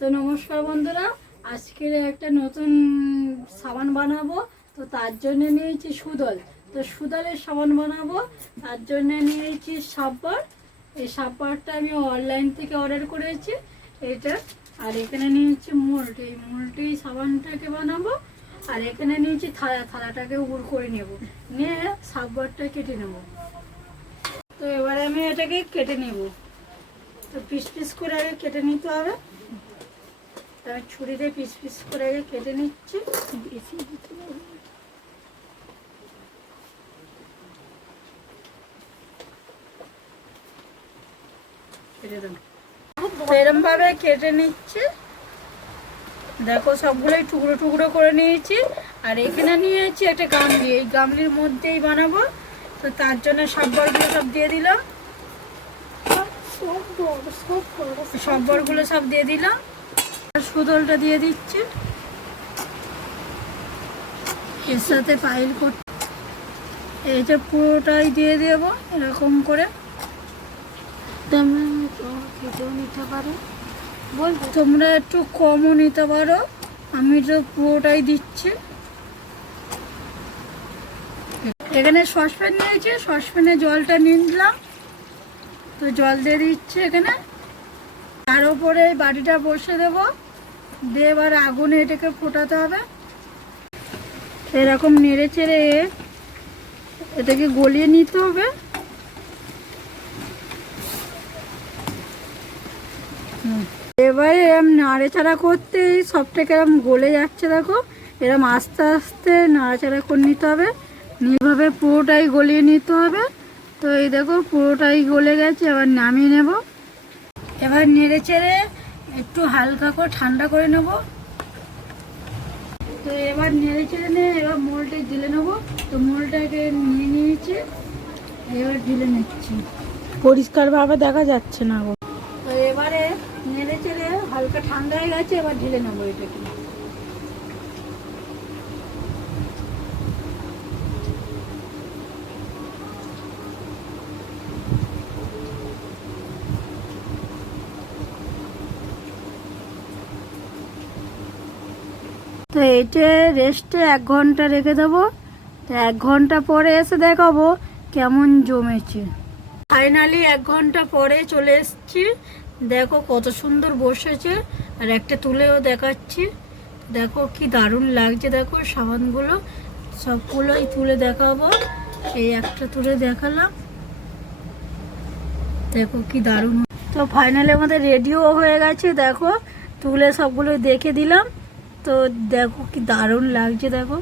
তো নমস্কার বন্ধুরা, আজকের একটা নতুন সাবান বানাবো, তো তার জন্য নিয়েছি সুদল। তো সুদলের সাবান বানাবো, তার জন্য নিয়েছি সাব্বার। এই সাব্বারটা আমি অনলাইন থেকে অর্ডার করেছি, এটা, আর এখানে নিয়েছি মোল্ট। এই মোল্টে সাবানটাকে বানাবো, আর এখানে নিয়েছি থালা। থালাটাকে উপর করে নেব, নিয়ে সাব্বারটা কেটে নেব। তো এবারে আমি এটাকে কেটে নেব। তো পিস পিস করে আগে কেটে নিতে হবে। তো আমি ছুরিতে পিস পিস করে কেটে নিচ্ছি। বেশি এরম ভাবে কেটে নিচ্ছি। দেখো সবগুলোই টুকরো টুকরো করে নিয়েছি। আর এখানে নিয়েছি একটা গামলি। এই গামলির মধ্যেই বানাবো। তো তার জন্য সাব্বরগুলো সব দিয়ে দিলাম। সম্বরগুলো সব দিয়ে দিলাম। সুদলটা দিয়ে দিচ্ছি। এর সাথে পাইল করতে এইটা পুরোটাই দিয়ে দেব এরকম করে। নিতে পারো বলব তোমরা একটু কমও নিতে পারো। আমি তো পুরোটাই দিচ্ছি। এখানে সসপ্যান নিয়েছি, সসপ্যানে জলটা নিয়ে নিলাম। তো জল দিয়ে দিচ্ছি এখানে। তার উপরে বাটিটা বসে দেবো। দিয়ে এবার আগুনে এটাকে ফোটাতে হবে। এরকম নেড়ে চেড়ে এটাকে গলিয়ে নিতে হবে। এবারে এরম নাড়াচাড়া করতেই সবটাকে এরম গলে যাচ্ছে দেখো। এরম আস্তে আস্তে নাড়াচাড়া করে নিতে হবে। এইভাবে পুরোটাই গলিয়ে নিতে হবে। তো এই দেখো পুরোটাই গলে গেছে, এবার নামিয়ে নেব। এবার নেড়ে চেড়ে একটু হালকা করে ঠান্ডা করে নেব। তো এবার নেড়ে চেড়ে নিয়ে এবার মোলটা ঢেলে নেব। তো মোলটাকে নিয়ে নিয়েছি এবার ঢেলে নিচ্ছি। পরিষ্কারভাবে দেখা যাচ্ছে না গো। তো এবারে নেড়ে চেড়ে হালকা ঠান্ডা হয়ে গেছে এবার ঢেলে নেব এটাকে। তো এইটা রেস্টে এক ঘণ্টা রেখে দেবো। তো এক ঘণ্টা পরে এসে দেখাবো কেমন জমেছে। ফাইনালি এক ঘণ্টা পরে চলে এসেছি। দেখো কত সুন্দর বসেছে। আর একটা তুলেও দেখাচ্ছি। দেখো কি দারুণ লাগছে। দেখো সাবানগুলো সবগুলোই তুলে দেখাবো। এই একটা তুলে দেখালাম। দেখো কি দারুণ। তো ফাইনালি আমাদের রেডিও হয়ে গেছে। দেখো তুলে সবগুলো দেখে দিলাম। তো দেখো কি দারুণ লাগছে দেখো।